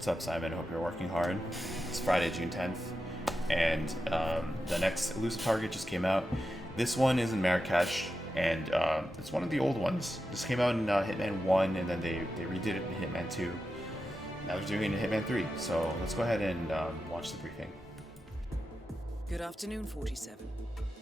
What's up, Simon? Hope you're working hard. It's Friday, June 10th, and the next Elusive target just came out. This one is in Marrakesh, and it's one of the old ones. This came out in Hitman 1, and then they redid it in Hitman 2. Now they're doing it in Hitman 3, so let's go ahead and watch the briefing. Good afternoon, 47.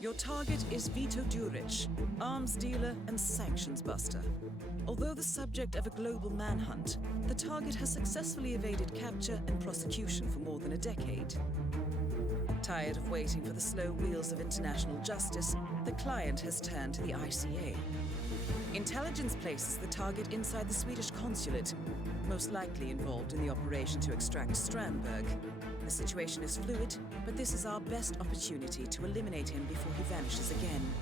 Your target is Vito Duric, arms dealer and sanctions buster. Although the subject of a global manhunt, the target has successfully evaded capture and prosecution for more than a decade. Tired of waiting for the slow wheels of international justice, the client has turned to the ICA. Intelligence places the target inside the Swedish consulate, most likely involved in the operation to extract Strandberg. The situation is fluid, but this is our best opportunity to eliminate him before he vanishes again.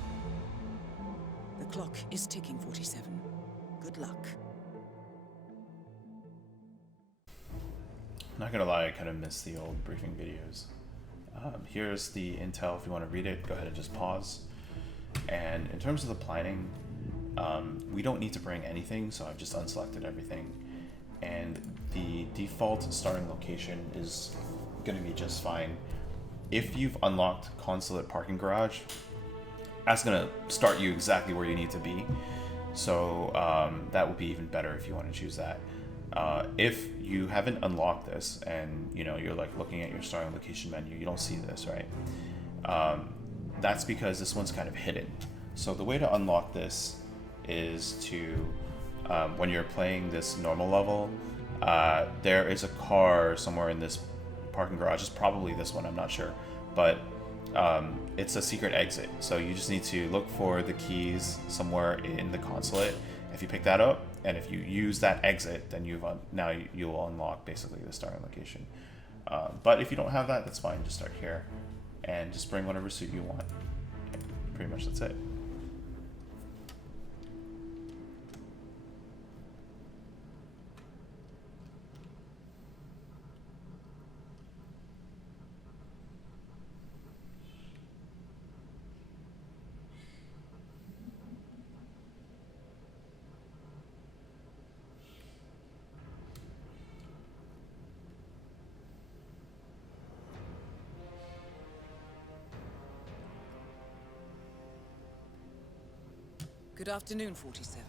The clock is ticking, 47. Good luck. Not gonna lie, I kind of miss the old briefing videos. Here's the intel. If you want to read it, go ahead and just pause. And in terms of the planning, we don't need to bring anything, so I've just unselected everything. And the default starting location is going to be just fine. If you've unlocked consulate parking garage, that's going to start you exactly where you need to be. So that would be even better if you want to choose that. If you haven't unlocked this and you're like looking at your starting location menu, you don't see this, right? That's because this one's kind of hidden. So the way to unlock this is to when you're playing this normal level, there is a car somewhere in this parking garage. It's probably this one, I'm not sure, but it's a secret exit. So you just need to look for the keys somewhere in the consulate. If you pick that up, and if you use that exit, then you'll unlock basically the starting location. But if you don't have that, that's fine. Just start here, and just bring whatever suit you want. Pretty much that's it. Good afternoon, 47.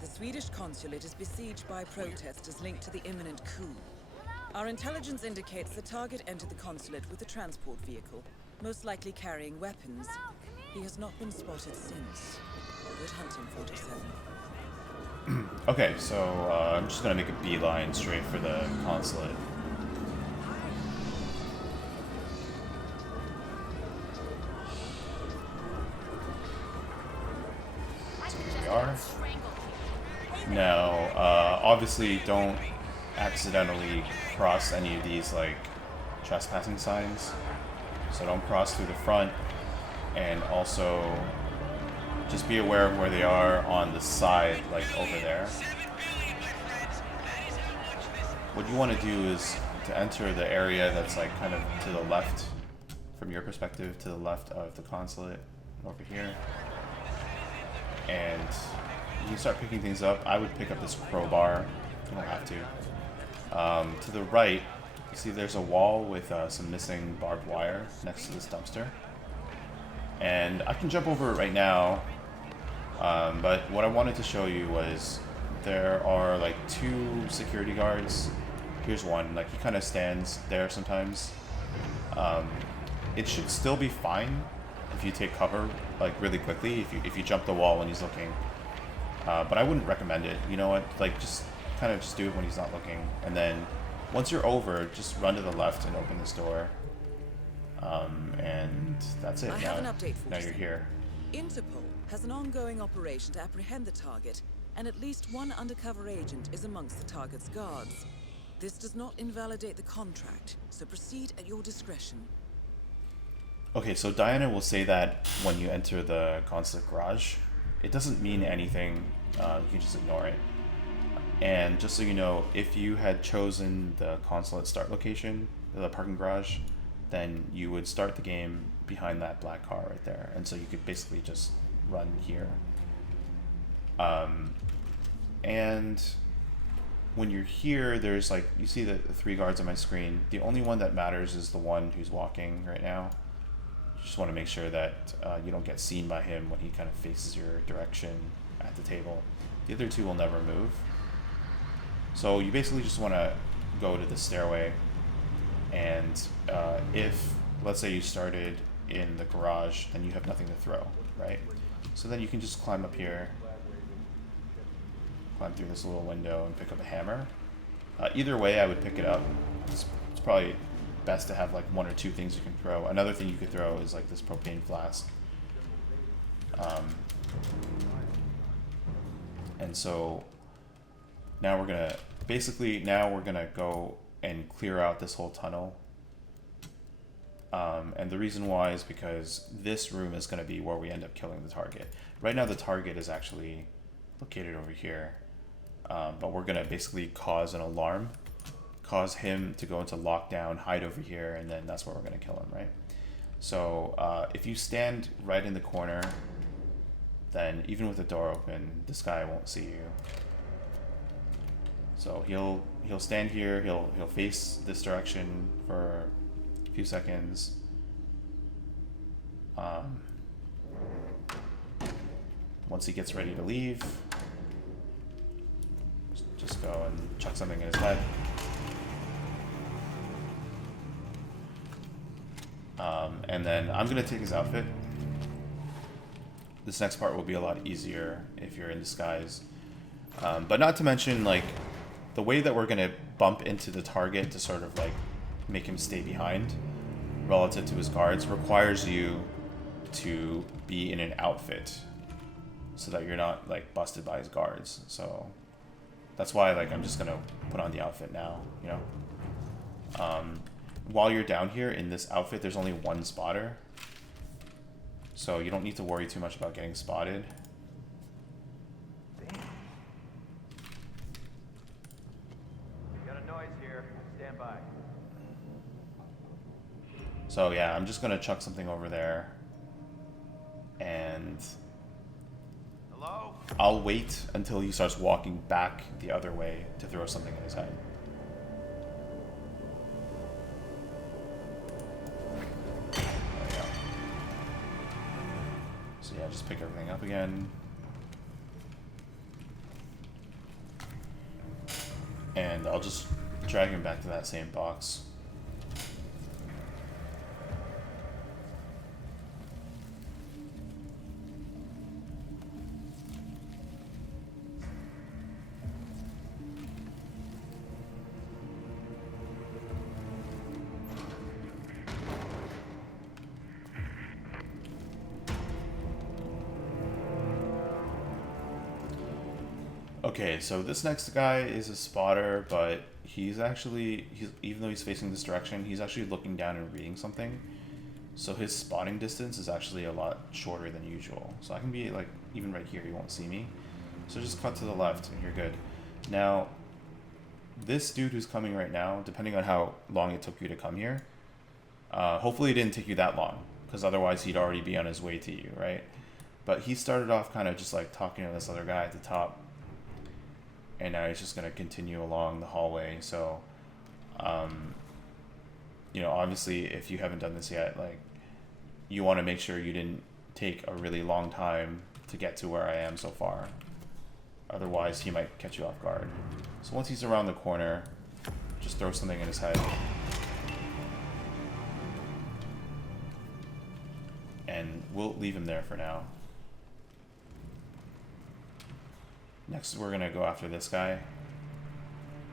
The Swedish consulate is besieged by protesters linked to the imminent coup. Our intelligence indicates the target entered the consulate with a transport vehicle, most likely carrying weapons. He has not been spotted since. Good hunting, 47. Okay, so I'm just going to make a beeline straight for the consulate. Now, obviously don't accidentally cross any of these like trespassing signs. So don't cross through the front, and also just be aware of where they are on the side, like over there. What you want to do is to enter the area that's like kind of to the left, from your perspective, to the left of the consulate, over here. And you can start picking things up. I would pick up this crowbar. You don't have to. To the right, you see there's a wall with some missing barbed wire next to this dumpster. And I can jump over it right now, but what I wanted to show you was there are like 2 security guards. Here's one, like he kind of stands there sometimes. It should still be fine if you take cover like really quickly, if you jump the wall when he's looking. But I wouldn't recommend it. You know what? Like just do it when he's not looking, and then once you're over, just run to the left and open this door. And that's it. I have an update for now you. You're here. Interpol has an ongoing operation to apprehend the target, and at least one undercover agent is amongst the target's guards. This does not invalidate the contract, so proceed at your discretion. Okay, so Diana will say that when you enter the consulate garage, it doesn't mean anything. You can just ignore it. And just so you know, if you had chosen the consulate start location, the parking garage, then you would start the game behind that black car right there. And so you could basically just run here. And when you're here, there's like, you see the 3 guards on my screen. The only one that matters is the one who's walking right now. Just want to make sure that you don't get seen by him when he kind of faces your direction at the table. The other 2 will never move. So you basically just want to go to the stairway, and if, let's say you started in the garage, then you have nothing to throw, right? So then you can just climb up here, climb through this little window and pick up a hammer. Either way, I would pick it up. It's probably best to have like 1 or 2 things you can throw. Another thing you could throw is like this propane flask. And so now we're gonna, basically now we're gonna go and clear out this whole tunnel. And the reason why is because this room is gonna be where we end up killing the target. Right now the target is actually located over here. But we're gonna basically cause an alarm, cause him to go into lockdown, hide over here, and then that's where we're gonna kill him, right? So if you stand right in the corner, then even with the door open, this guy won't see you. So he'll stand here, he'll face this direction for a few seconds. Once he gets ready to leave, just go and chuck something in his head. And then I'm gonna take his outfit. This next part will be a lot easier if you're in disguise. But not to mention, like, the way that we're gonna bump into the target to sort of like make him stay behind relative to his guards requires you to be in an outfit so that you're not like busted by his guards. So that's why, like, I'm just gonna put on the outfit now, you know. While you're down here in this outfit, there's only 1 spotter, so you don't need to worry too much about getting spotted. Damn. Got a noise here. Stand by. So yeah, I'm just gonna chuck something over there, and Hello? I'll wait until he starts walking back the other way to throw something in his head. There we go. So yeah, just pick everything up again. And I'll just drag him back to that same box. Okay, so this next guy is a spotter, but he's even though he's facing this direction, he's actually looking down and reading something. So his spotting distance is actually a lot shorter than usual. So I can be like, even right here, he won't see me. So just cut to the left and you're good. Now, this dude who's coming right now, depending on how long it took you to come here, hopefully it didn't take you that long, because otherwise he'd already be on his way to you, right? But he started off kind of just like talking to this other guy at the top, and now he's just going to continue along the hallway. So, you know, obviously if you haven't done this yet, like, you want to make sure you didn't take a really long time to get to where I am so far. Otherwise, he might catch you off guard. So once he's around the corner, just throw something in his head. And we'll leave him there for now. Next, we're gonna go after this guy.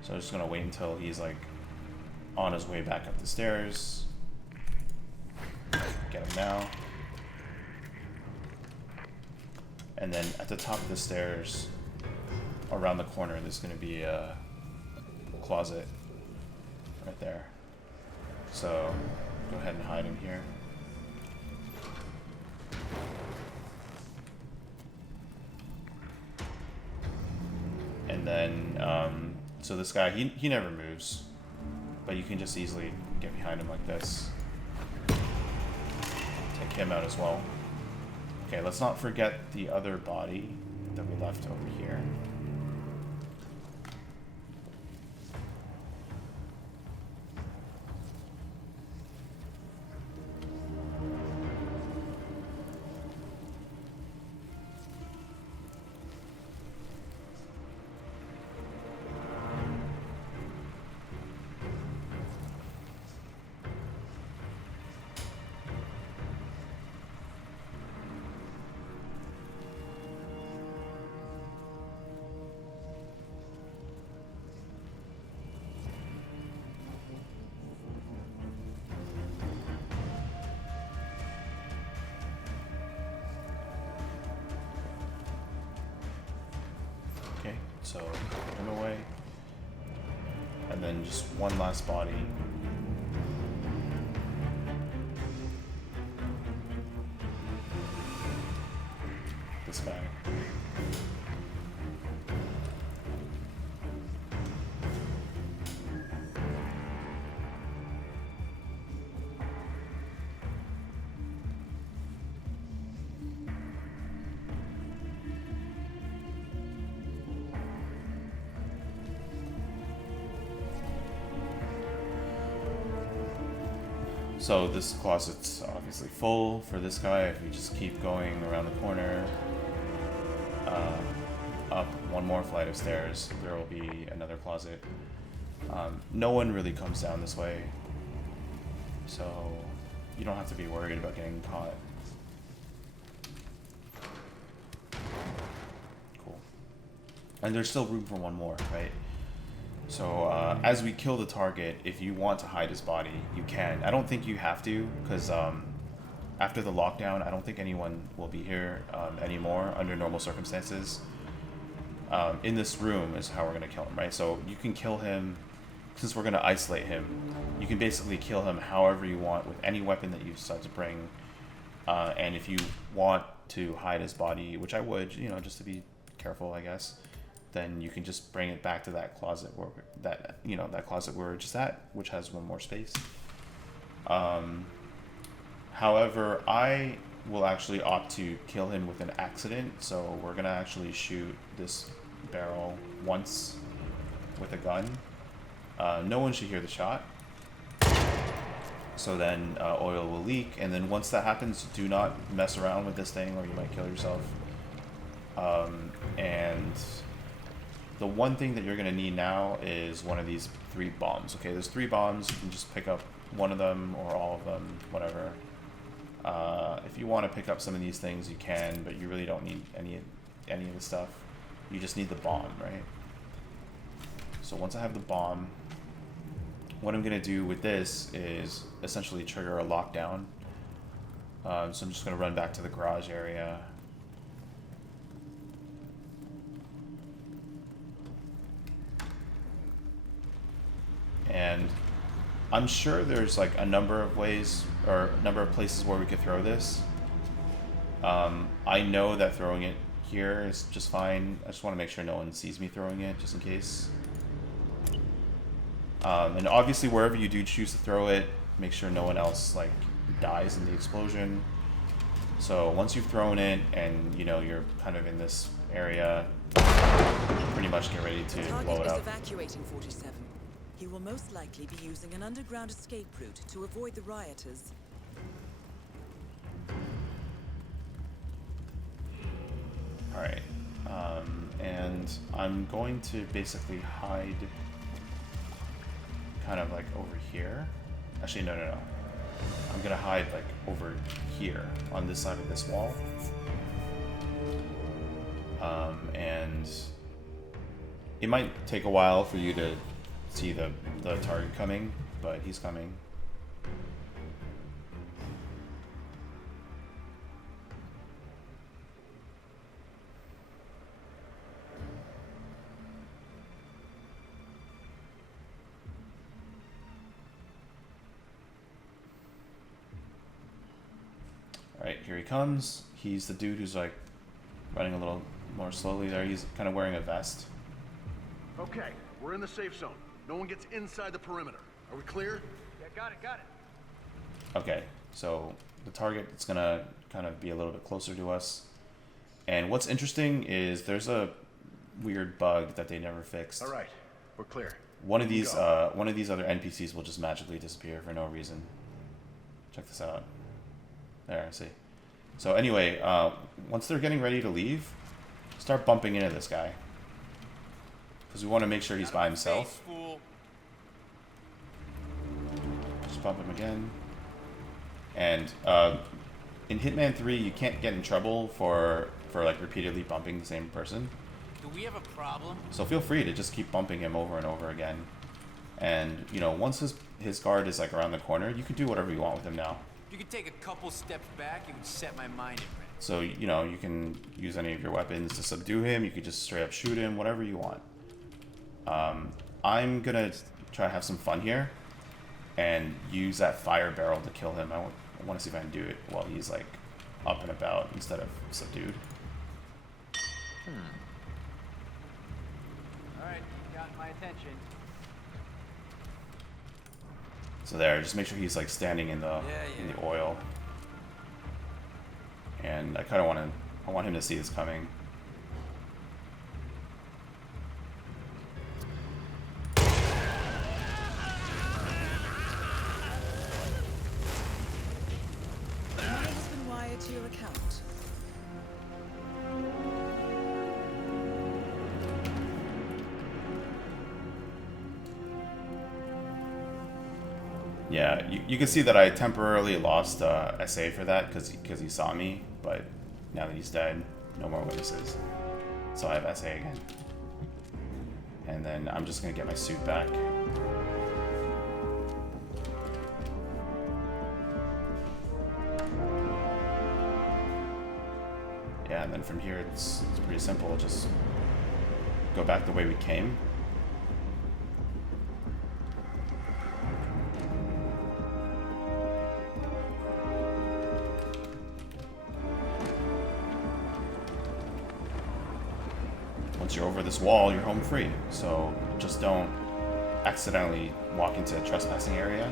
So I'm just gonna wait until he's like on his way back up the stairs. Get him now. And then at the top of the stairs, around the corner, there's gonna be a closet right there. So go ahead and hide him here. And then, so this guy, he never moves, but you can just easily get behind him like this. Take him out as well. Okay, let's not forget the other body that we left over here. So put him away. And then just one last body. This guy. So this closet's obviously full for this guy. If we just keep going around the corner, up one more flight of stairs, there will be another closet. No one really comes down this way, so you don't have to be worried about getting caught. Cool. And there's still room for one more, right? So as we kill the target, if you want to hide his body, you can. I don't think you have to, because after the lockdown, I don't think anyone will be here anymore under normal circumstances. In this room is how we're going to kill him, right? So you can kill him, since we're going to isolate him, you can basically kill him however you want with any weapon that you decide to bring. And if you want to hide his body, which I would, you know, just to be careful, I guess, then you can just bring it back to that closet where that closet where we're just at, which has one more space. However, I will actually opt to kill him with an accident, so we're gonna actually shoot this barrel once with a gun. No one should hear the shot. So then oil will leak, and then once that happens, do not mess around with this thing or you might kill yourself. And the one thing that you're going to need now is one of these 3 bombs. Okay, there's 3 bombs. You can just pick up one of them or all of them, whatever. If you want to pick up some of these things, you can, but you really don't need any of the stuff. You just need the bomb, right? So once I have the bomb, what I'm going to do with this is essentially trigger a lockdown. So I'm just going to run back to the garage area. And I'm sure there's like a number of ways or a number of places where we could throw this. I know that throwing it here is just fine. I just want to make sure no one sees me throwing it, just in case. And obviously wherever you do choose to throw it, make sure no one else like dies in the explosion. So once you've thrown it and you know you're kind of in this area, pretty much get ready to blow it up. Target is evacuating 47. He will most likely be using an underground escape route to avoid the rioters. Alright, and I'm going to basically hide kind of like over here. Actually, no. I'm gonna hide like over here on this side of this wall. And it might take a while for you to see the target coming, but he's coming. Alright, here he comes. He's the dude who's like running a little more slowly there. He's kind of wearing a vest. Okay, we're in the safe zone. No one gets inside the perimeter. Are we clear? Yeah, got it. Okay, so the target is gonna kind of be a little bit closer to us. And what's interesting is there's a weird bug that they never fixed. All right, we're clear. One of these other NPCs will just magically disappear for no reason. Check this out. There, see. So anyway, once they're getting ready to leave, start bumping into this guy. Because we want to make sure he's by himself. Just bump him again. And in Hitman 3, you can't get in trouble for like repeatedly bumping the same person. Do we have a problem? So feel free to just keep bumping him over and over again. And, you know, once his guard is like around the corner, you can do whatever you want with him now. If you could take a couple steps back, it would set my mind at rest. So, you know, you can use any of your weapons to subdue him. You could just straight up shoot him, whatever you want. I'm gonna try to have some fun here and use that fire barrel to kill him. I want to see if I can do it while he's like up and about instead of subdued. Alright, got my attention. So there, just make sure he's like standing in the in the oil. And I kind of want him to see this coming. Money has been wired to your account. Yeah, you can see that I temporarily lost SA for that because he saw me, but now that he's dead, no more witnesses. So I have SA again. And then I'm just gonna get my suit back. Yeah, and then from here it's pretty simple. Just go back the way we came. Once you're over this wall, you're home free. So just don't accidentally walk into a trespassing area.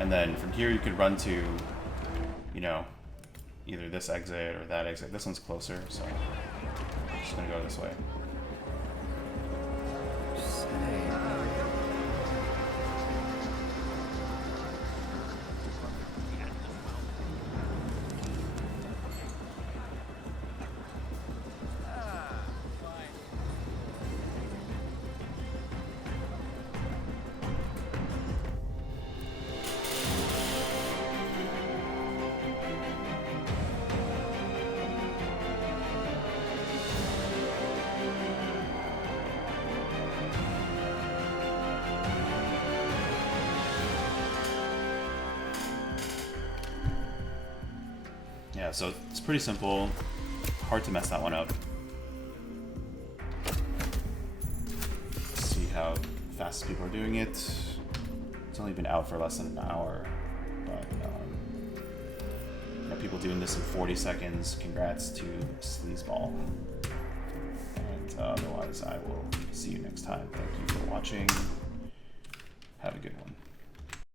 And then from here you could run to, you know, either this exit or that exit. This one's closer, so I'm just gonna go this way. Yeah, so it's pretty simple. Hard to mess that one up. Let's see how fast people are doing it. It's only been out for less than an hour, but you know, people doing this in 40 seconds. Congrats to Sleazeball. And otherwise, I will see you next time. Thank you for watching. Have a good one.